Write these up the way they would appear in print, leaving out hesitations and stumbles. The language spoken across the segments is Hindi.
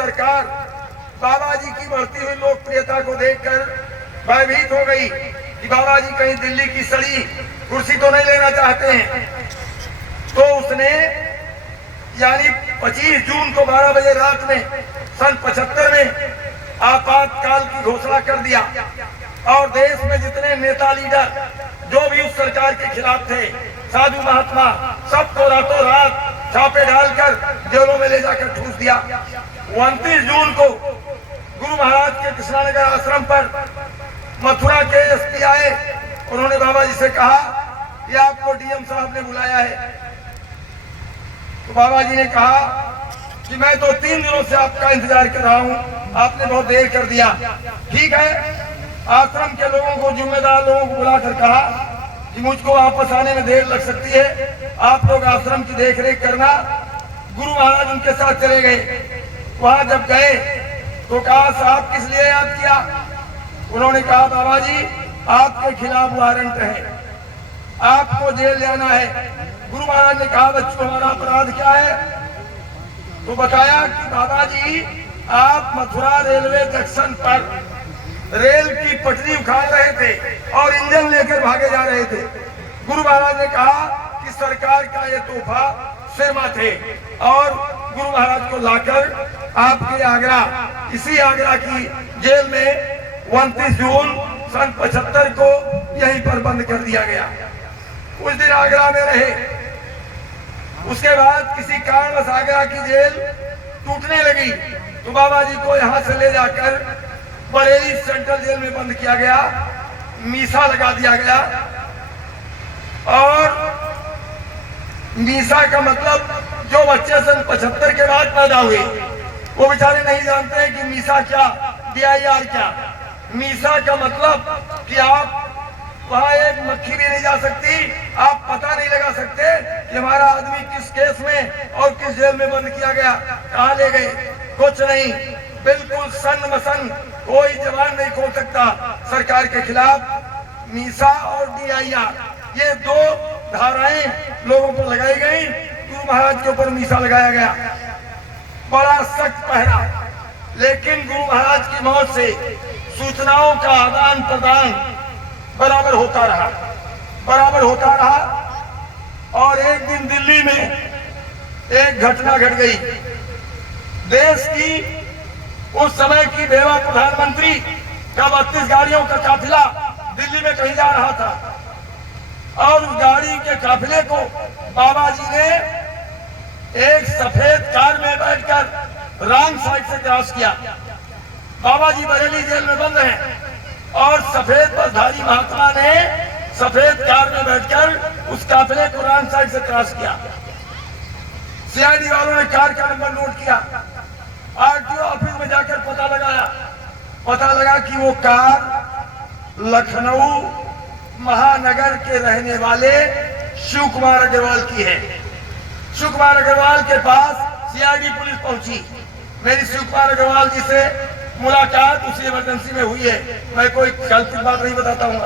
सरकार बाबा जी की बढ़ती हुई लोकप्रियता को देखकर भयभीत हो गई कि बाबा जी कहीं दिल्ली की सड़ी कुर्सी तो नहीं लेना चाहते हैं। तो उसने यानी 25 जून को 12 बजे रात में सन 75 में आपातकाल की घोषणा कर दिया और देश में जितने नेता लीडर जो भी उस सरकार के खिलाफ थे, साधु महात्मा, सबको रातों रात छापे डालकर जेलों में ले जाकर ठूस दिया। 29 जून को गुरु महाराज के कृष्णानगर आश्रम पर मथुरा के एसपी आए। उन्होंने बाबा जी से कहा कि आपको डीएम साहब ने बुलाया है। तो बाबा जी ने कहा कि मैं तो 3 दिनों से आपका इंतजार कर रहा हूं, आपने बहुत देर कर दिया। ठीक है, आश्रम के लोगों को, जिम्मेदार लोगों को बुलाकर कहा कि मुझको वापस आने में देर लग सकती है, आप लोग आश्रम की देखरेख करना। गुरु महाराज उनके साथ चले गए। वहां जब गए तो कहा साहब किस लिए याद किया? उन्होंने कहा बाबा जी आपके खिलाफ वारंट है, आपको जेल जाना है। गुरु महाराज ने कहा बच्चों हमारा अपराध क्या है? तो बताया कि बाबा जी आप मथुरा रेलवे जंक्शन पर रेल की पटरी उखाड़ रहे थे और इंजन लेकर भागे जा रहे थे। गुरु महाराज ने कहा कि सरकार का ये तोहफा सिरमा थे और गुरु महाराज को लाकर आपके आगरा, इसी आगरा की जेल में 29 जून सन 75 को यहीं पर बंद कर दिया गया। कुछ दिन आगरा में रहे। उसके बाद किसी कारणवश आगरा की जेल टूटने लगी तो बाबा जी को यहाँ से ले जाकर बरेली सेंट्रल जेल में बंद किया गया, मीसा लगा दिया गया। और मीसा का मतलब जो बच्चे सन 75 के बाद पैदा हुए वो बेचारे नहीं जानते कि मीसा क्या, DIR क्या। मीसा का मतलब कि आप वहां एक मक्खी भी नहीं जा सकती, आप पता नहीं लगा सकते कि हमारा आदमी किस केस में और किस जेल में बंद किया गया, कहाँ ले गए, कुछ नहीं। बिल्कुल सन्न मसन, कोई जवान नहीं खोल सकता सरकार के खिलाफ। मीसा और DIR ये 2 धाराएं लोगों पर लगाई गई। गुरु महाराज के ऊपर मीसा लगाया गया, बड़ा सख्त पहरा। लेकिन गुरु महाराज की मौत से सूचनाओं का आदान प्रदान बराबर होता रहा। और एक दिन दिल्ली में एक घटना घट गई। देश की उस समय की बेवा प्रधानमंत्री का 32 गाड़ियों का काफिला दिल्ली में कहीं जा रहा था और उस गाड़ी के काफिले को बाबा जी ने एक सफेद कार में बैठकर रॉन्ग साइड से क्रॉस किया। बाबा जी बरेली जेल में बंद हैं और सफेद बसधारी महात्मा ने सफेद कार में बैठकर उस काफिले को रॉन्ग साइड से क्रॉस किया। CID वालों ने कार का नंबर नोट किया। RTO ऑफिस में जाकर पता लगा कि वो कार लखनऊ महानगर के रहने वाले शिव कुमार अग्रवाल की है। शिव कुमार अग्रवाल के पास CID पुलिस पहुंची। मेरी शिव कुमार अग्रवाल जी से मुलाकात उसी इमरजेंसी में हुई है, मैं कोई गलत बात नहीं बताता हूँ।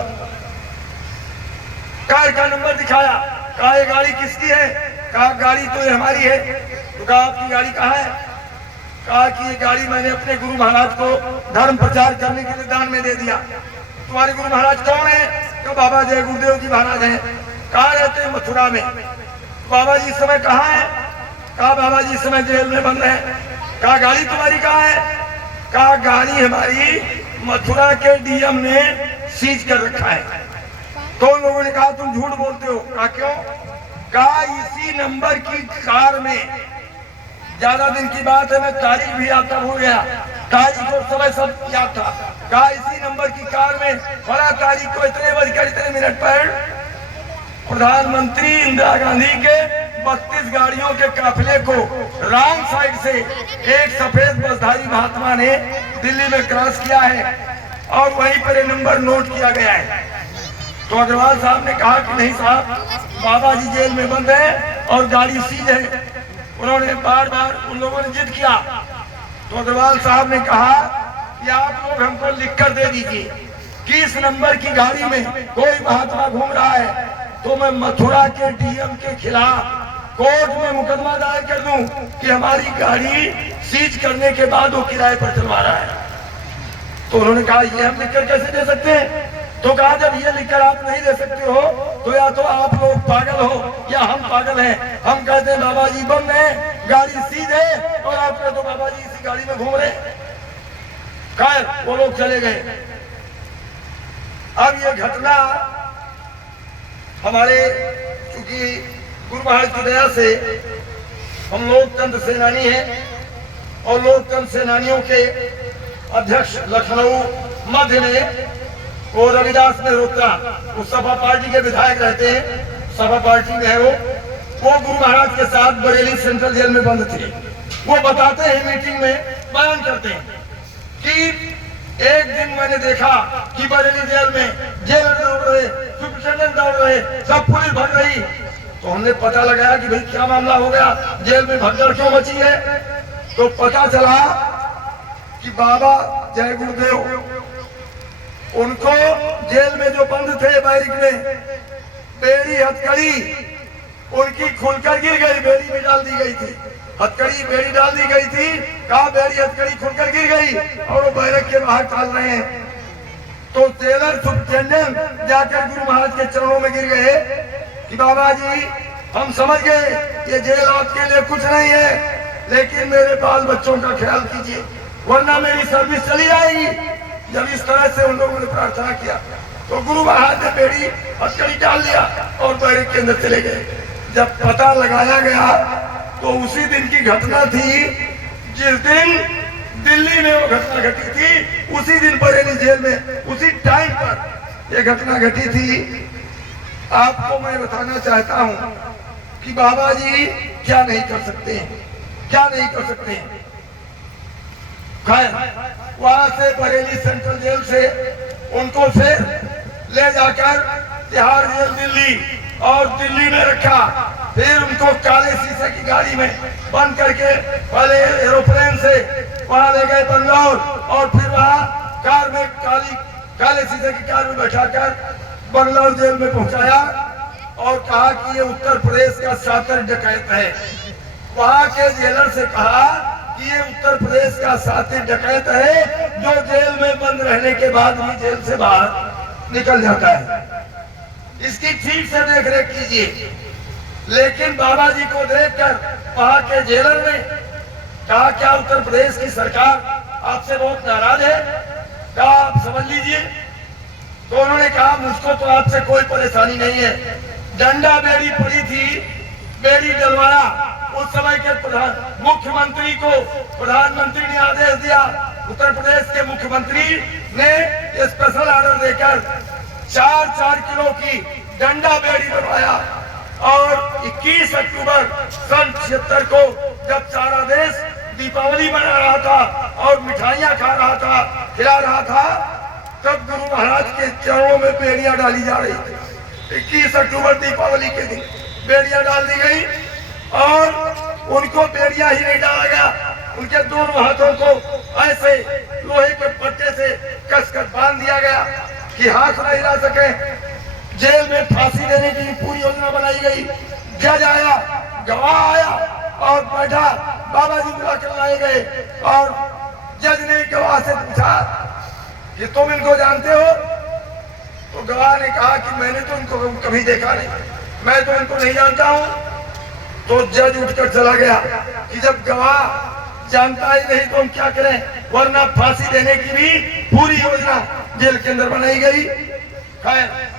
कार का नंबर दिखाया, कहा ये गाड़ी किसकी है? कहा गाड़ी तो ये हमारी है। तो कहा आपकी गाड़ी कहाँ है? कहा कि ये गाड़ी मैंने अपने गुरु महाराज को धर्म प्रचार करने के लिए दान में दे दिया। तुम्हारे गुरु महाराज कौन है? कहा बाबा जय गुरुदेव जी महाराज हैं। कहाँ रहते हैं? मथुरा में। बाबा जी इस समय कहाँ है? कहा बाबा जी इस समय जेल में बंद है। कहा गाड़ी तुम्हारी कहाँ है? कहा गाड़ी हमारी मथुरा के डीएम ने सीज कर रखा है। तो लोगों ने कहा तुम झूठ बोलते हो। कहा क्यों? कहा इसी नंबर की कार में, ज्यादा दिन की बात है, मैं तारीख भी आता भूल गया, तारीख और समय सब याद था। कहा इसी नंबर की कार में फला तारीख को इतने बजकर इतने मिनट पर प्रधानमंत्री इंदिरा गांधी के 32 गाड़ियों के काफिले को रॉन्ग साइड से एक सफेद बसधारी महात्मा ने दिल्ली में क्रॉस किया है और वहीं पर ये नंबर नोट किया गया है। तो अग्रवाल साहब ने कहा कि नहीं साहब, बाबा जी जेल में बंद है और गाड़ी सीज है। उन्होंने बार बार उन लोगों ने जिद किया। तो अग्रवाल साहब ने कहा कि आप लोग हमको लिखकर दे दीजिए कि इस नंबर की गाड़ी में कोई महात्मा घूम रहा है तो मैं मथुरा के डीएम के खिलाफ कोर्ट में मुकदमा दायर कर दूं कि हमारी गाड़ी सीज करने के बाद वो किराए पर चलवा रहा है। तो उन्होंने कहा ये हम लिखकर कैसे दे सकते हैं? तो कहा जब ये लिखकर आप नहीं दे सकते हो तो या तो आप लोग पागल हो या हम पागल हैं। हम कहते हैं बाबा जी बंद है, गाड़ी सीज है, और आप कहते हो बाबा जी इसी गाड़ी में घूम रहे। खैर वो लोग चले गए। अब ये घटना हमारे, चूंकि गुरु महाराज की दया से हम लोकतंत्र सेनानी हैं और लोकतंत्र सेनानियों के अध्यक्ष लखनऊ मध्य में वो रविदास मेहरोत्रा, वो सपा पार्टी के विधायक रहते हैं, सपा पार्टी में है वो गुरु महाराज के साथ बरेली सेंट्रल जेल में बंद थे। वो बताते हैं मीटिंग में, बयान करते हैं कि एक दिन मैंने देखा कि बरेली जेल में जेलर दौड़ रहे, सुपरिटेंडेंट दौड़ रहे, सब पुलिस भग रही। तो हमने पता लगाया कि भाई क्या मामला हो गया, जेल में भगदड़ क्यों मची है? तो पता चला कि बाबा जय गुरुदेव उनको जेल में जो बंद थे बैरिक में, बेड़ी हथकड़ी उनकी खुलकर गिर गई, बेड़ी में डाल दी गई थी, हथकड़ी बेड़ी डाल दी गई थी, कहा बेड़ी हथकड़ी खुलकर गिर गई और वो बैरक के बाहर टाल रहे हैं। तो जेलर सुपरिटेंडेंट जाकर गुरु महाराज के चरणों में गिर गए कि बाबा जी हम समझ गए ये जेल आपके लिए कुछ नहीं है, लेकिन मेरे बाल बच्चों का ख्याल कीजिए वरना मेरी सर्विस चली जाएगी। जब इस तरह से उन लोगों ने प्रार्थना किया तो गुरु महाराज ने बेड़ी हथकड़ी डाल दिया और बैरक के अंदर चले गए। जब पता लगाया गया तो उसी दिन की घटना थी जिस दिन दिल्ली में वो घटना घटी थी, उसी दिन बरेली जेल में उसी टाइम पर ये घटना घटी थी। आपको मैं बताना चाहता हूं कि बाबा जी क्या नहीं कर सकते हैं, क्या नहीं कर सकते हैं। खैर वहां से बरेली सेंट्रल जेल से उनको फिर ले जाकर तिहाड़ जेल दिल्ली और दिल्ली में रखा। फिर उनको काले शीशे की गाड़ी में बंद करके पहले एरोप्लेन से वहां ले गए बंगलौर और फिर वहां कार में काले शीशे की कार में बैठाकर बंगलौर जेल में पहुंचाया और कहा कि ये उत्तर प्रदेश का शातिर डकैत है। वहां के जेलर से कहा कि ये उत्तर प्रदेश का शातिर डकैत है जो जेल में बंद रहने के बाद भी जेल से बाहर निकल जाता है, इसकी ठीक से देख रेख कीजिए। लेकिन बाबा जी को देखकर वहां के जेलर ने कहा क्या उत्तर प्रदेश की सरकार आपसे बहुत नाराज है, क्या आप समझ लीजिए। तो उन्होंने कहा मुझको तो आपसे कोई परेशानी नहीं है, डंडा बेड़ी पड़ी थी, बेड़ी डलवाया। उस समय के मुख्यमंत्री को प्रधानमंत्री ने आदेश दिया, उत्तर प्रदेश के मुख्यमंत्री ने स्पेशल ऑर्डर देकर 4-4 किलो की डंडा बेड़ी डलवाया। और 21 अक्टूबर सन 76 को जब सारा देश दीपावली मना रहा था और मिठाइयां खा रहा था, खिला रहा था, तब गुरु महाराज के चरणों में बेड़ियां डाली जा रही थी। 21 अक्टूबर दीपावली के दिन बेड़ियां डाल दी गई और उनको बेड़ियां ही नहीं डाला गया, उनके दोनों हाथों को ऐसे लोहे के पट्टे से कसकर बांध दिया गया कि हाथ न हिला सके। जेल में फांसी देने की पूरी योजना बनाई गई। जज आया, गवाह आया और बैठा, बाबा जी बुला कर लाए गए और जज ने गवाह से पूछा कि तुम इनको जानते हो? तो गवाह ने कहा कि मैंने तो इनको कभी देखा नहीं, मैं तो इनको नहीं जानता हूं। तो जज उठकर चला गया कि जब गवाह जानता ही नहीं तो हम क्या करें, वरना फांसी देने की भी पूरी योजना जेल के अंदर बनाई गई। खैर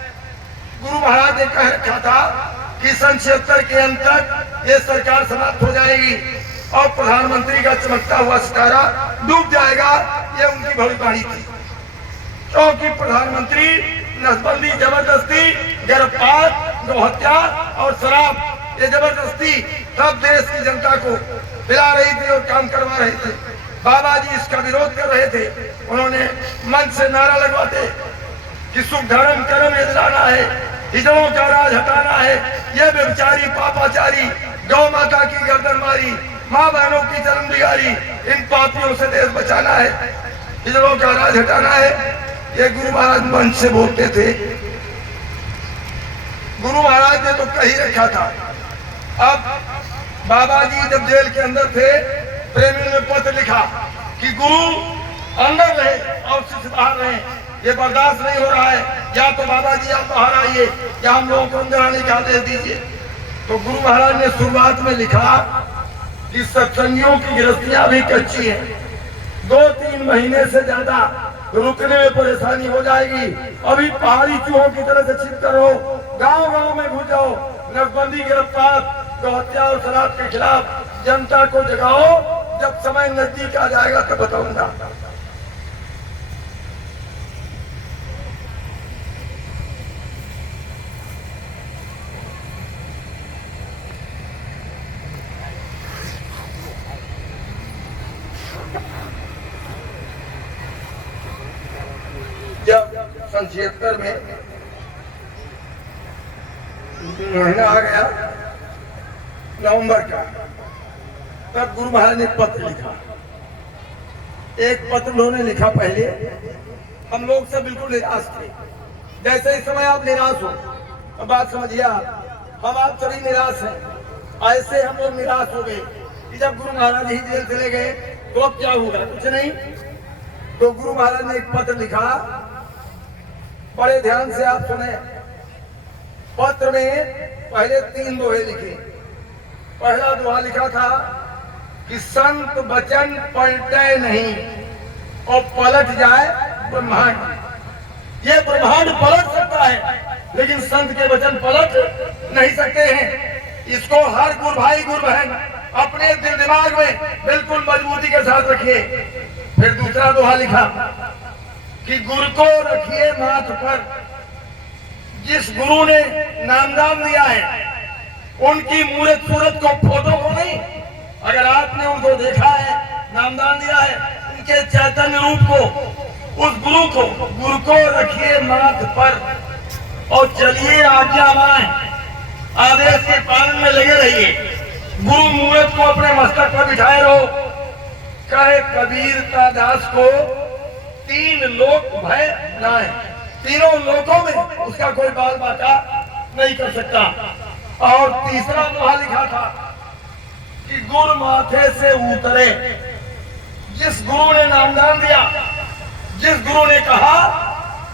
गुरु महाराज ने कह रखा था कि सन 76 के अंत तक ये सरकार समाप्त हो जाएगी और प्रधानमंत्री का चमकता हुआ सितारा डूब जाएगा, ये उनकी भविष्यवाणी थी। क्योंकि प्रधानमंत्री नसबंदी, जबरदस्ती, गिरफ्तार, गौहत्या और शराब, ये जबरदस्ती सब देश की जनता को पिला रही थी और काम करवा रहे थे। बाबा जी इसका विरोध कर रहे थे। उन्होंने मंच से नारा लगवाते कि सुख धर्म कर्म लाना है, हिजड़ों का राज हटाना है, ये व्यभिचारी पापाचारी गौ माता की गर्दन मारी, माँ बहनों की जन्म बिगाड़ी, इन पापियों से देश बचाना है, हिजड़ों का राज हटाना है। ये गुरु महाराज मंच से बोलते थे। गुरु महाराज ने तो कही रखा था अब बाबा जी जब जेल के अंदर थे, प्रेमी ने पत्र लिखा कि गुरु अंदर रहे और शिष्य बाहर रहे, ये बर्दाश्त नहीं हो रहा है, या तो बाबा जी आप बाहर आइए या हम लोगों को अंदर आने का आदेश दीजिए। तो गुरु महाराज ने शुरुआत में लिखा कि सत्संगियों की गृहस्थियां भी कच्ची है, 2-3 महीने से ज्यादा रुकने में परेशानी हो जाएगी। अभी पहाड़ी चूहों की तरह से छिप कर रहो, गांव गांव में घुस जाओ, नसबंदी, गिरफ्तार, तो हत्या और शराब के खिलाफ जनता को जगाओ, जब समय नजदीक आ जाएगा तब बताऊंगा। जब 76 में महीना आ गया नवंबर का, तब गुरु महाराज ने पत्र लिखा। एक पत्र उन्होंने लिखा, पहले हम लोग सब बिल्कुल निराश थे, जैसे इस समय आप निराश हो, अब बात समझिए हम आप सभी निराश हैं, ऐसे हम लोग निराश हो गए कि जब गुरु महाराज ही जेल चले गए तो अब क्या होगा, कुछ नहीं। तो गुरु महाराज ने एक पत्र लिखा, बड़े ध्यान से आप सुने। पत्र में पहले 3 दोहे लिखे। पहला दोहा लिखा था कि संत वचन पलटे नहीं और पलट जाए ब्रह्मांड। ये ब्रह्मांड पलट सकता है लेकिन संत के वचन पलट नहीं सकते हैं। इसको हर गुरु भाई गुरु बहन अपने दिल दिमाग में बिल्कुल मजबूती के साथ रखिए। फिर दूसरा दोहा लिखा कि गुरु को रखिए माथ पर, जिस गुरु ने नामदान दिया है उनकी मूर्त सूरत को, फोटो को नहीं, अगर आपने उनको देखा है, नामदान दिया है, उनके चैतन्य रूप को, उस गुरु को रखिए माथ पर और चलिए आज्ञा माने, आदेश के पालन में लगे रहिए। गुरु मूर्त को अपने मस्तक पर बिठाए रहो। कहे कबीर का दास को 3 लोक भय नाय, तीनों लोकों में उसका कोई बाल बाटा नहीं कर सकता। और तीसरा दोहा लिखा था कि गुरु माथे से उतरे। जिस गुरु ने नामदान दिया, जिस गुरु ने कहा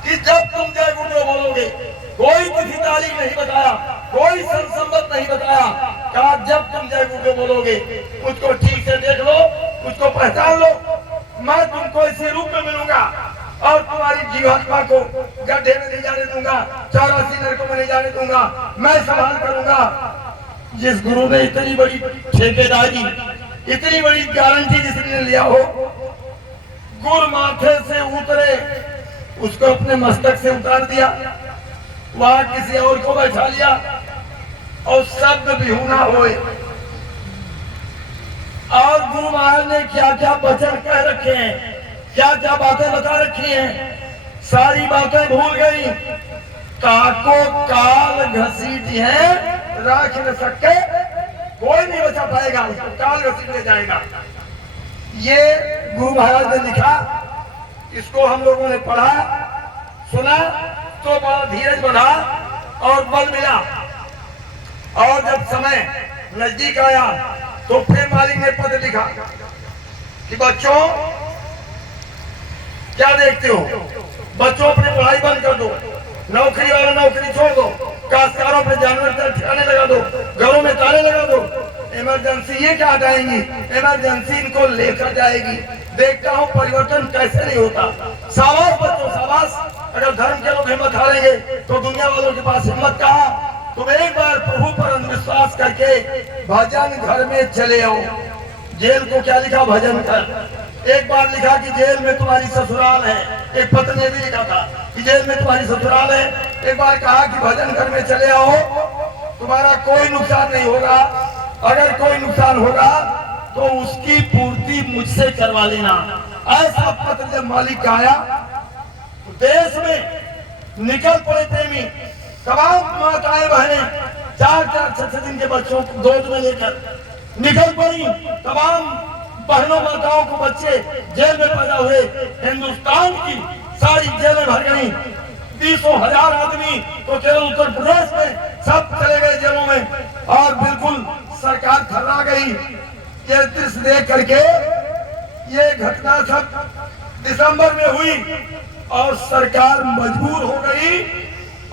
कि जब तुम जय गुरुदेव बोलोगे, कोई तिथि तारीख नहीं बताया, कोई संसंबत नहीं बताया, कहा जब तुम जय गुरुदेव बोलोगे मुझको ठीक से देख लो, मुझको पहचान लो, मैं तुमको इसी रूप में मिलूंगा और तुम्हारी जीवात्मा को गड्ढे में नहीं जाने दूंगा, 84 नरकों में नहीं जाने दूंगा, मैं संभाल करूंगा। जिस गुरु ने इतनी बड़ी ठेकेदारी, इतनी बड़ी गारंटी जिसने लिया हो, गुरु माथे से उतरे, उसको अपने मस्तक से उतार दिया, वहां किसी और को बैठा लिया और शब्द बिहुना होए। और गुरु महाराज ने क्या क्या वचन कह रखे हैं, क्या क्या बातें बता रखी हैं, सारी बातें भूल गई। काको काल घसीट है, राख न सके, कोई नहीं बचा पाएगा, उसको काल घसीट ले जाएगा। ये गुरु महाराज ने लिखा, इसको हम लोगों ने पढ़ा, सुना, तो बड़ा धीरज बढ़ा और बल मिला। और जब समय नजदीक आया तो फिर मालिक ने पत्र लिखा कि बच्चों क्या देखते हो, बच्चों अपनी पढ़ाई बंद कर दो, नौकरी वाला नौकरी छोड़ दो, काश्तकारों पे जानवर ठिकाने लगा दो, घरों में ताले लगा दो। इमरजेंसी ये क्या हटाएंगी, इमरजेंसी इनको लेकर जाएगी। देखता हूँ परिवर्तन कैसे नहीं होता। शाबाश बच्चों शाबाश, अगर धर्म के लोग हिम्मत हारेंगे तो दुनिया वालों के पास हिम्मत कहाँ। तुम एक बार प्रभु पर अंधविश्वास करके भजन घर में चले आओ। जेल को क्या लिखा, भजन कर। एक बार लिखा कि जेल में तुम्हारी ससुराल है, एक पत्र ने भी लिखा था कि जेल में तुम्हारी ससुराल है। एक बार कहा कि भजन घर में चले आओ, तुम्हारा कोई नुकसान नहीं होगा, अगर कोई नुकसान होगा तो उसकी पूर्ति मुझसे करवा लेना। ऐसा पत्र जब मालिक का आया तो देश में निकल पड़े प्रेमी, तमाम माताएं बहनें 4-4, 6-6 दिन के बच्चों को गोद में लेकर निकल पड़ी। तमाम बहनों माताओं को बच्चे जेल में पैदा हुए, हिंदुस्तान की सारी जेलें भर गई। 30,000 आदमी तो केवल उत्तर प्रदेश में सब चले गए जेलों में और बिल्कुल सरकार थर्रा गई। ये दृश्य देख करके ये घटना सब दिसंबर में हुई और सरकार मजबूर हो गई।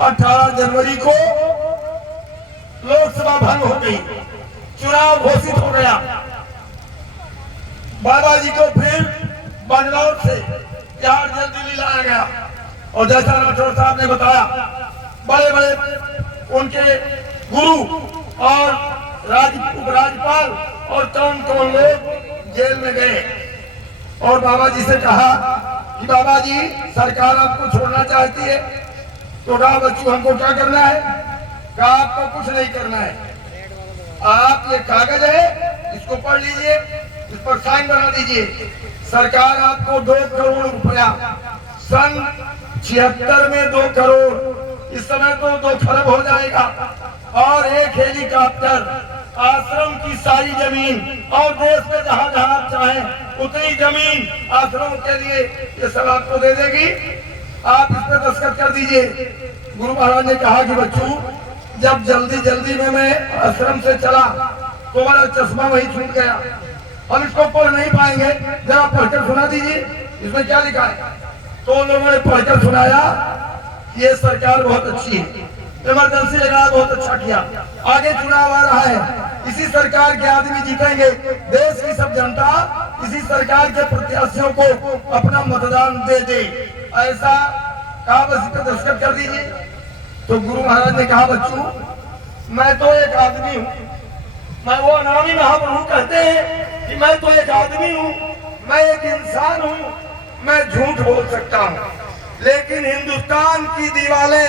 18 जनवरी को लोकसभा भंग हो गई, चुनाव घोषित हो गया। बाबा जी को फिर बंगलौर से बिहार जेल दिल्ली लाया गया और जैसा राठौर साहब ने बताया बड़े बड़े उनके गुरु और उपराज्यपाल और कौन कौन लोग जेल में गए और बाबा जी से कहा कि बाबा जी सरकार आपको छोड़ना चाहती है। तो कहा बच्चों हमको क्या करना है? कहा आपको कुछ नहीं करना है, आप ये कागज है इसको पढ़ लीजिए, इस पर साइन बना दीजिए। सरकार आपको 2 करोड़ रुपया, सन 76 में 2 करोड़, इस समय तो 2 खरब हो जाएगा, और 1 हेलीकॉप्टर, आश्रम की सारी जमीन और देश में जहां जहां आप चाहें उतनी जमीन आश्रम के लिए ये सब आपको दे देगी। आप इस पर दस्तखत कर दीजिए। गुरु महाराज ने कहा कि बच्चों जब जल्दी जल्दी में मैं आश्रम से चला तो मेरा चश्मा वही छूट गया, हम इसको पढ़ नहीं पाएंगे, जरा पढ़कर सुना दीजिए इसमें क्या लिखा है। तो लोगों ने पढ़कर सुनाया, ये सरकार बहुत अच्छी है, इमरजेंसी लगाया बहुत अच्छा किया, आगे चुनाव आ रहा है, इसी सरकार के आदमी जीतेंगे, देश की सब जनता इसी सरकार के प्रत्याशियों को अपना मतदान दे दे, ऐसा कहा बस इस पर दस्तखत कर दीजिए। तो गुरु महाराज ने कहा बच्चों मैं तो एक आदमी हूँ, मैं वो अनामी महाप्रभु कहते हैं कि मैं तो एक आदमी हूँ, मैं एक इंसान हूँ, मैं झूठ बोल सकता हूँ, लेकिन हिंदुस्तान की दीवारें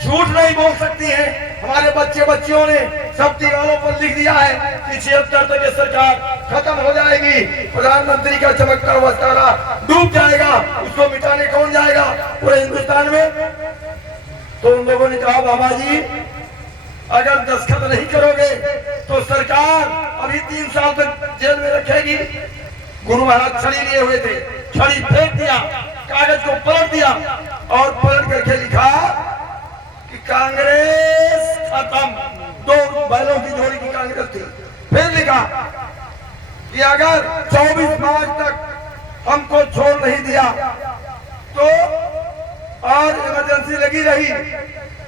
झूठ नहीं बोल सकती हैं। हमारे बच्चे बच्चियों ने सब दीवारों पर लिख दिया है कि 76 तक ये सरकार खत्म हो जाएगी, प्रधानमंत्री का चमकता हुआ तारा डूब जाएगा, उसको मिटाने कौन जाएगा पूरे हिंदुस्तान में। तो उन लोगों ने कहा बाबा जी अगर दस्तखत नहीं करोगे तो सरकार अभी 3 साल तक जेल में रखेगी। गुरु महाराज छड़ी लिए हुए थे, छड़ी फेंक दिया, कागज को पलट दिया और पलट करके लिखा कि कांग्रेस खत्म। 2 बैलों की जोड़ी की कांग्रेस थी। फिर लिखा कि अगर 24 मार्च तक हमको छोड़ नहीं दिया तो और इमरजेंसी लगी रही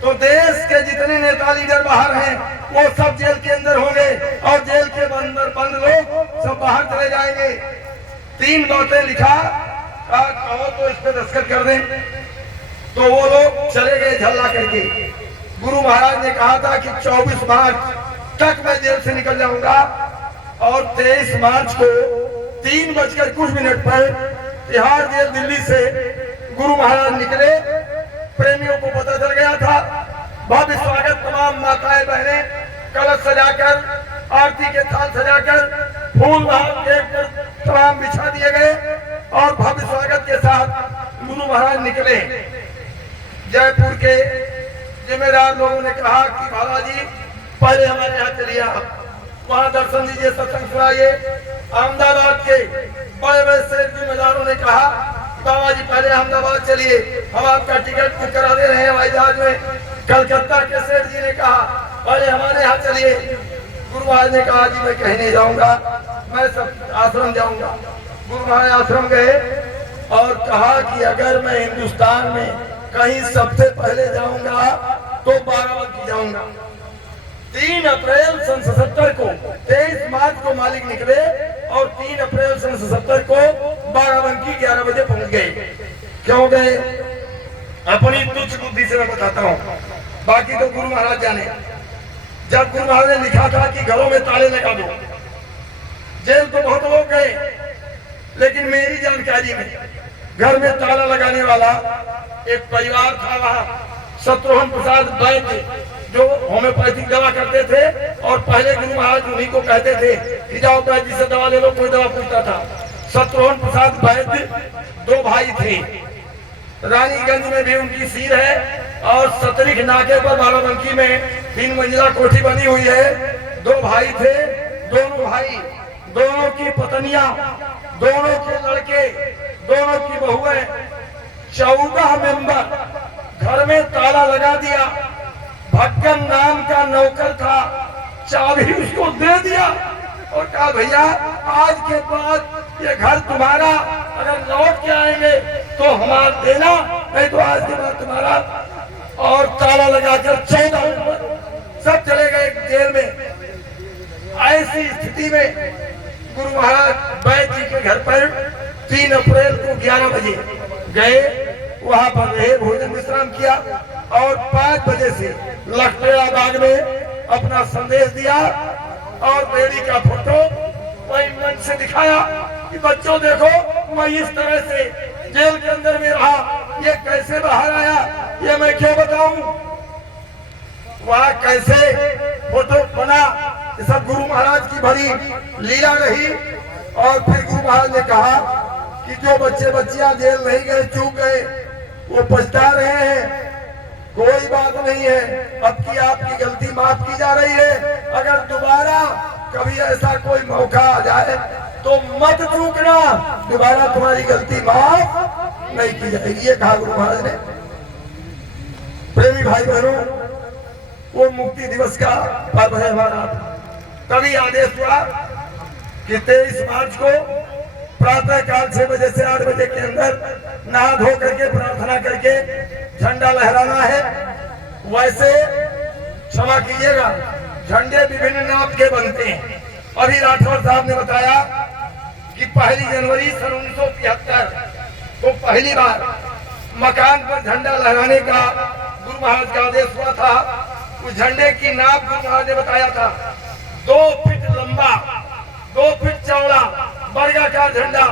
तो देश के जितने नेता लीडर बाहर हैं वो सब जेल के अंदर होंगे और जेल के बंद लोग सब बाहर चले जाएंगे। 3 बातें लिखा, कहो तो इस पे दस्तखत कर दें। तो वो लोग चले गए झल्ला करके। गुरु महाराज ने कहा था कि 24 मार्च तक मैं जेल से निकल जाऊंगा और 23 मार्च को 3 बजकर कुछ मिनट पर तिहाड़ जेल दिल्ली से गुरु महाराज निकले। प्रेमियों को पता चल गया था। भव्य स्वागत तमाम माताएं बहनें कलश सजाकर, आरती के थाल सजाकर, फूल तमाम बिछा दिए गए और भव्य स्वागत के साथ गुरु महाराज निकले। जयपुर के जिम्मेदार लोगों ने कहा कि बाबा जी पहले हमारे यहाँ चलिए, वहाँ दर्शन दीजिए, सत्संग सुनाइए। अहमदाबाद के बड़े बड़े सेठ जिम्मेदारों ने कहा बाबा जी पहले अहमदाबाद चलिए, हम आपका टिकट बुक करा दे रहे हैं हवाई जहाज में। कलकत्ता के सेठ जी ने कहा पहले हमारे यहाँ चलिए। गुरु महाराज ने कहा जी मैं कहीं नहीं जाऊंगा, मैं सब आश्रम जाऊंगा। गुरु महाराज आश्रम गए और कहा कि अगर मैं हिंदुस्तान में कहीं सबसे पहले जाऊंगा तो बाराबंकी जाऊंगा। 3 अप्रैल सन 77 को 23 मार्च को मालिक निकले और 3 अप्रैल सन 77 को बाराबंकी 11 बजे पहुंच गए। क्यों गए? अपनी तुच्छ बुद्धि से मैं बताता हूँ, बाकी तो गुरु महाराज जाने। जब गुरु महाराज ने लिखा था कि घरों में ताले लगा दो, जेल तो बहुत लोग गए, लेकिन मेरी जानकारी में घर में ताला लगाने वाला एक परिवार था। वहाँ शत्रुघ्न प्रसाद वैद्य जो होम्योपैथिक दवा करते थे और पहले गुरु महाराज उन्हीं को कहते थे कि जाओ वैद्य जी से दवा ले लो, कोई दवा पूछता था। शत्रुघ्न प्रसाद वैद्य 2 भाई थे। रानीगंज में भी उनकी सीर है और सतरिख नाके पर बाराबंकी में 3 मंजिला कोठी बनी हुई है। 2 भाई थे, दोनों भाई, दोनों की पत्नियां, दोनों के लड़के, दोनों की बहुएं, 14 मेंबर घर चाबी उसको दे दिया और कहा भैया आज के बाद ये घर तुम्हारा, अगर लौट के आएंगे तो हमारा देना, नहीं तो आज के बाद तुम्हारा। और ताला लगाकर 14 नंबर सब चले गए जेल में। ऐसी स्थिति में गुरु महाराज वैद्य जी के घर पर 3 अप्रैल को 11 बजे गए, वहां पर रहे, भोजन विश्राम किया और 5 बजे से लखपेड़ा बाग में अपना संदेश दिया और बेड़ी का फोटो वही मंच से दिखाया कि बच्चों देखो मैं इस तरह से जेल के अंदर में रहा, ये कैसे बाहर आया ये मैं क्यों बताऊं। वहां कैसे फोटो बना, ये सब गुरु महाराज की बड़ी लीला रही। और फिर गुरु महाराज ने कहा कि जो बच्चे बच्चियां जेल नहीं गए, चूक गए, वो पछता रहे हैं, कोई बात नहीं है, अब की आपकी गलती माफ की जा रही है। अगर दोबारा कभी ऐसा कोई मौका आ जाए तो मत चूकना, दोबारा तुम्हारी गलती माफ नहीं की जाएगी, ये कहा गुरु महाराज ने। प्रेमी भाई बहनों, वो मुक्ति दिवस का पर्व है हमारा। तभी आदेश हुआ कि 23 मार्च को प्रातः काल 6 बजे से 8 बजे के अंदर नहा धो करके प्रार्थना करके झंडा लहराना है। वैसे क्षमा कीजिएगा, झंडे विभिन्न नाप के बनते हैं। अभी राठौर साहब ने बताया कि 1 जनवरी सन 1973 को पहली बार मकान पर झंडा लहराने का गुरु महाराज का आदेश हुआ था। उस झंडे की नाप गुरु महाराज ने बताया था 2 फीट लंबा, 2 फीट चौड़ा वर्गाकार झंडा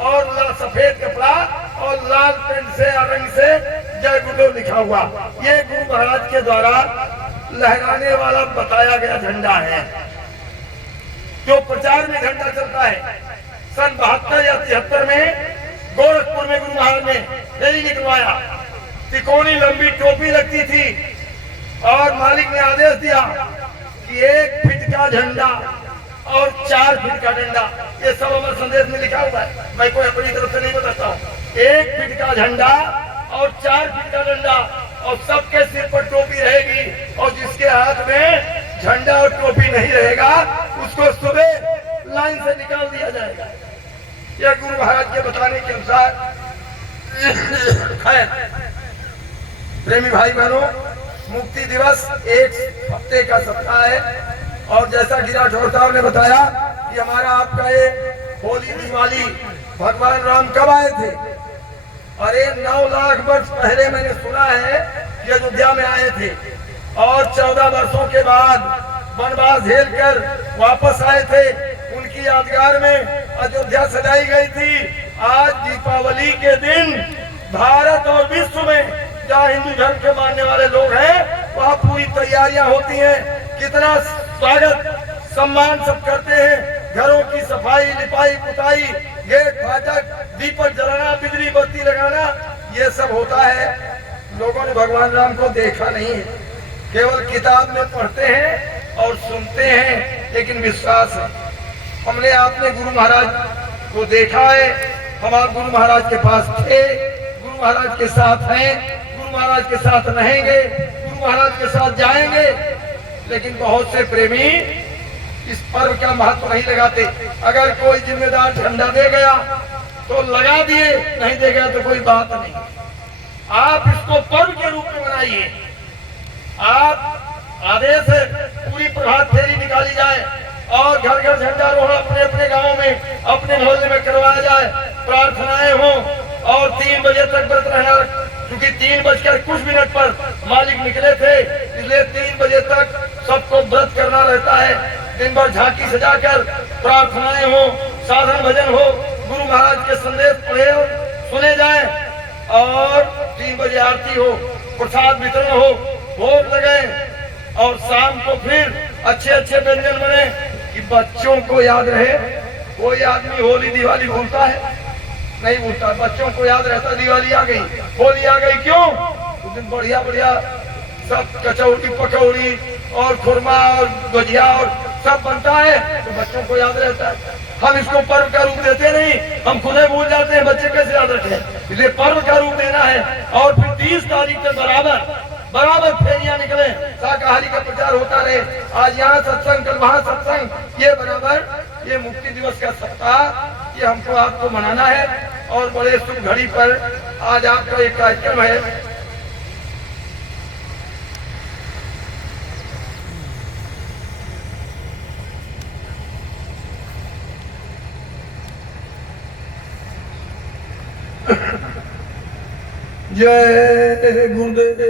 और सफेद कपड़ा और लाल पेंट से रंग से जय गुरु लिखा हुआ। ये गुरु महाराज के द्वारा लहराने वाला बताया गया झंडा है। जो प्रचार में झंडा चलता है, सन 72 या 73 में गोरखपुर में गुरु महाराज ने रैली निकलवाया। तिकोनी लंबी टोपी लगती थी और मालिक ने आदेश दिया कि 1 फीट का झंडा और 4 फीट का डंडा, ये सब हमारे संदेश में लिखा हुआ है, मैं कोई अपनी तरफ से नहीं बताता हूँ। 1 फीट का झंडा और 4 फीट का डंडा और सबके सिर पर टोपी रहेगी, और जिसके हाथ में झंडा और टोपी नहीं रहेगा उसको सुबह लाइन से निकाल दिया जाएगा। यह गुरु महाराज के बताने के अनुसार है। प्रेमी भाई बहनों, मुक्ति दिवस 1 हफ्ते का सप्ताह है। और जैसा कि राठौर साहब ने बताया कि हमारा आपका ये होली दिवाली भगवान राम कब आए थे? अरे 9 लाख वर्ष पहले मैंने सुना है कि अयोध्या में आए थे और 14 वर्षों के बाद वनवास झेल कर वापस आए थे। उनकी यादगार में अयोध्या सजाई गई थी। आज दीपावली के दिन भारत और विश्व में जहाँ हिंदू धर्म के मानने वाले लोग हैं वहाँ पूरी तैयारियां होती हैं। कितना स्वागत सम्मान सब करते हैं, घरों की सफाई, लिपाई पुताई, गेट फाटक, दीपक जलाना, बिजली बत्ती लगाना, ये सब होता है। लोगों ने भगवान राम को देखा नहीं है, केवल किताब में पढ़ते हैं और सुनते हैं, लेकिन विश्वास है। हमने आपने गुरु महाराज को देखा है, हमारे गुरु महाराज के पास थे, गुरु महाराज के साथ हैं, गुरु महाराज के साथ रहेंगे, गुरु महाराज के साथ जाएंगे। लेकिन बहुत से प्रेमी इस पर्व का महत्व नहीं लगाते। अगर कोई जिम्मेदार झंडा दे गया तो लगा दिए, नहीं दे गया तो कोई बात नहीं। आप इसको पर्व के रूप में मनाइए। आप आदेश है पूरी प्रभात फेरी निकाली जाए और घर घर झंडारोहण अपने अपने गांव में, अपने मोहल्ले में करवाया जाए, प्रार्थनाएं हों और 3 बजे तक व्रत रहना, क्योंकि 3:00 पर मालिक निकले थे, इसलिए 3 बजे तक सबको व्रत करना रहता है। दिन भर झांकी सजाकर प्रार्थनाएं हो, साधन भजन हो, गुरु महाराज के संदेश पढ़े हो, सुने जाए और 3 बजे आरती हो, प्रसाद वितरण हो, भोग लगे और शाम को फिर अच्छे अच्छे व्यंजन बने कि बच्चों को याद रहे। कोई आदमी होली दिवाली भूलता है? नहीं भूलता। बच्चों को याद रहता दिवाली आ गई, होली आ गई, क्यों? उस दिन बढ़िया बढ़िया सब कचौड़ी पकौड़ी और खुरमा और गुजिया और सब बनता है, तो बच्चों को याद रहता है। हम इसको पर्व का रूप देते नहीं, हम खुद ही भूल जाते हैं, बच्चे कैसे याद रखें? इसलिए पर्व का रूप देना है। और फिर 30 तारीख के बराबर फेरियां निकले। शाकाहारी का प्रचार होता रहे। आज यहाँ सत्संग, कल वहाँ सत्संग, ये बराबर ये मुक्ति दिवस का सप्ताह, ये हमको आपको मनाना है। और बड़े शुभ घड़ी पर आज आपका एक कार्यक्रम है। जय गुरुदेव,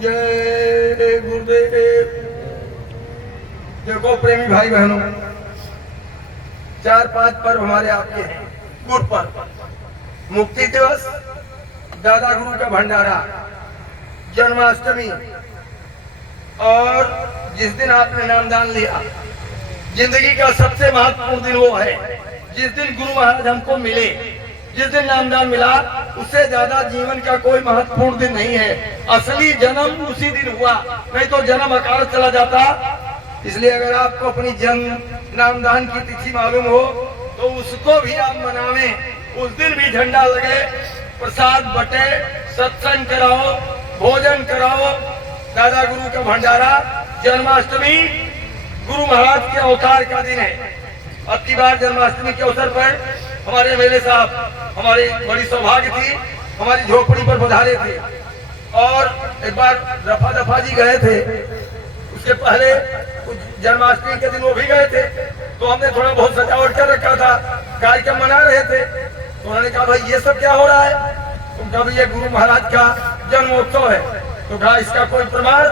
जय गुरुदेव। देखो प्रेमी भाई बहनों, 4-5 पर्व हमारे आपके हैं। गुरु पर्व, मुक्ति दिवस, दादा गुरु का भंडारा, जन्माष्टमी, और जिस दिन आपने नामदान लिया, जिंदगी का सबसे महत्वपूर्ण दिन वो है जिस दिन गुरु महाराज हमको मिले। जिस दिन नामदान मिला, उससे ज्यादा जीवन का कोई महत्वपूर्ण दिन नहीं है। असली जन्म उसी दिन हुआ, नहीं तो जन्म अकाल चला जाता। इसलिए अगर आपको अपनी जन्म नामदान की तिथि मालूम हो तो उसको भी आप मनावें। उस दिन भी झंडा लगे, प्रसाद बटे, सत्संग कराओ, भोजन कराओ, दादा गुरु का भंडारा। जन्माष्टमी गुरु महाराज के अवतार का दिन है। अब की बार जन्माष्टमी के अवसर पर हमारे मेले साहब, हमारी बड़ी सौभाग्य थी, हमारी झोपड़ी पर पधारे थे। और एक बार रफा दफा जी गए थे, उसके पहले कुछ जन्माष्टमी के दिन वो भी गए थे। तो हमने थोड़ा बहुत सजावट कर रखा था, कार्यक्रम मना रहे थे। तो उन्होंने कहा भाई ये सब क्या हो रहा है? तुम कहा ये गुरु महाराज का जन्मोत्सव है। तो कहा इसका कोई प्रमाण?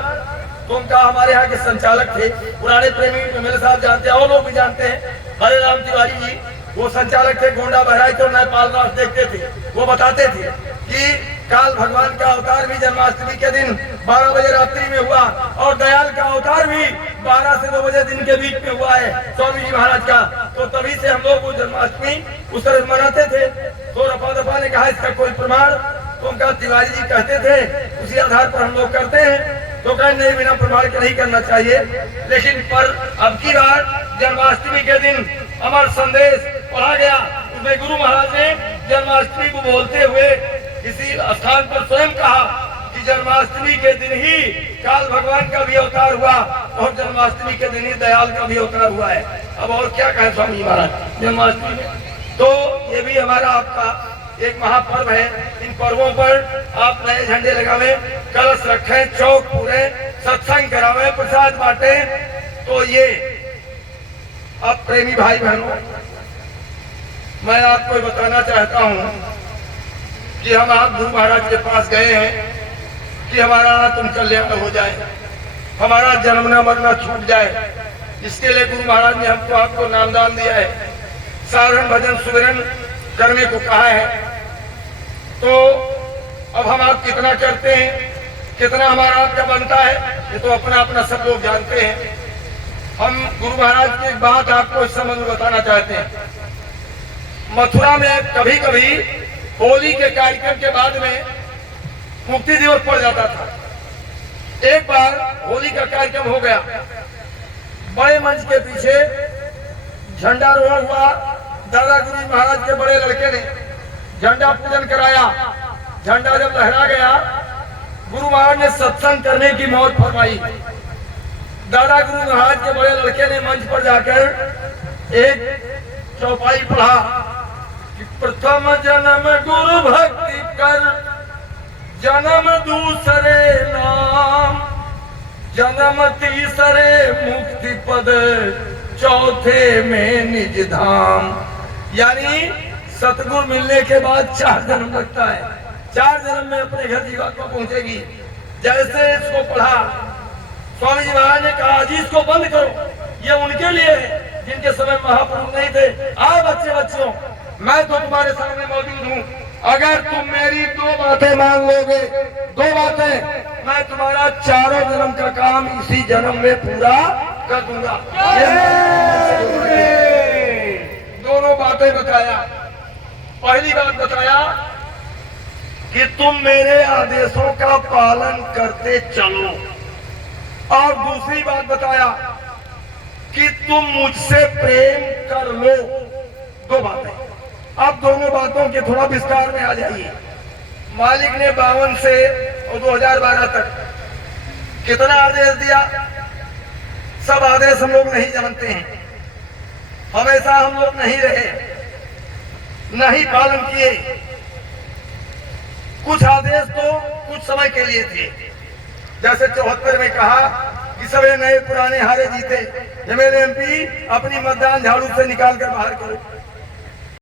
तुम कहा हमारे यहाँ के संचालक थे, पुराने प्रेमी मेरे साहब जानते हैं और लोग भी जानते हैं, हरे राम तिवारी जी, वो संचालक थे। गोंडा बहराइच और नेपाल राज देखते थे। वो बताते थे कि काल भगवान का अवतार भी जन्माष्टमी के दिन 12 बजे रात्रि में हुआ, और दयाल का अवतार भी 12 से 2 बजे दिन के बीच में हुआ है, स्वामी जी महाराज का। तो तभी से हम लोग वो जन्माष्टमी उस तरह मनाते थे। तो रफा दफा ने कहा इसका कोई प्रमाण? तो उनका तिवारी जी कहते थे उसी आधार पर हम लोग करते हैं। तो कहीं नहीं, बिना प्रमाण के नहीं करना चाहिए। लेकिन पर अब की बार जन्माष्टमी के दिन अमर संदेश पढ़ा गया। उसमें गुरु महाराज ने जन्माष्टमी को बोलते हुए किसी स्थान पर स्वयं कहा कि जन्माष्टमी के दिन ही काल भगवान का भी अवतार हुआ, और जन्माष्टमी के दिन ही दयाल का भी अवतार हुआ है। अब और क्या कहें स्वामी जी महाराज जन्माष्टमी में। तो ये भी हमारा आपका एक महापर्व है। इन पर्वों पर आप नए झंडे लगावे, कलश रखें, चौक पूरे, सत्संग करावे, प्रसाद बांटे। तो ये अब प्रेमी भाई बहनों, मैं आपको बताना चाहता हूँ कि हम आप गुरु महाराज के पास गए हैं कि हमारा तुम कल्याण हो जाए, हमारा जन्मना मरना छूट जाए। इसके लिए गुरु महाराज ने हमको आपको नामदान दिया है, साधारण भजन सुमिरन करने को कहा है। तो अब हम आप कितना करते हैं, कितना हमारा आपका बनता है, ये तो अपना अपना सब लोग जानते हैं। हम गुरु महाराज की एक बात आपको इस संबंध में बताना चाहते हैं। मथुरा में कभी कभी होली के कार्यक्रम के बाद में मुक्ति दिवस पड़ जाता था। एक बार होली का कार्यक्रम हो गया, बड़े मंच के पीछे झंडारोहण हुआ। दादा गुरु महाराज के बड़े लड़के ने झंडा पूजन कराया। झंडा जब लहरा गया, गुरु महाराज ने सत्संग करने की मौत फरमाई। दादा गुरु महाराज के बड़े लड़के ने मंच पर जाकर एक चौपाई पढ़ा कि प्रथम जन्म गुरु भक्ति कर, जन्म दूसरे नाम, जन्म तीसरे मुक्ति पद, चौथे में निज धाम। यानी सतगुरु मिलने के बाद 4 जन्म लगता है। 4 जन्म में अपने घर जीवात्मा पहुंचेगी। जैसे इसको पढ़ा, स्वामी जी महाराज ने कहा जी इसको बंद करो, ये उनके लिए है जिनके समय महापुरुष नहीं थे। आओ बच्चों, मैं तो तुम्हारे सामने मौजूद हूँ। अगर तुम मेरी 2 बातें मान लोगे, 2 बातें, मैं तुम्हारा 4 जन्म का काम इसी जन्म में पूरा कर दूंगा। दोनों बातें बताया। पहली बात बताया कि तुम मेरे आदेशों का पालन करते चलो, और दूसरी बात बताया कि तुम मुझसे प्रेम कर लो। 2 बातें। अब दोनों बातों के थोड़ा विस्तार में आ जाइए। मालिक ने 52 से और 2012 तक कितना आदेश दिया, सब आदेश हम लोग नहीं जानते हैं। हमेशा हम लोग नहीं रहे, नहीं पालन किए। कुछ आदेश तो कुछ समय के लिए थे, जैसे 74 में कहा कि सभी नए पुराने हारे जीते, एमएलए एमपी अपनी मतदान झाड़ू से निकाल कर बाहर करो।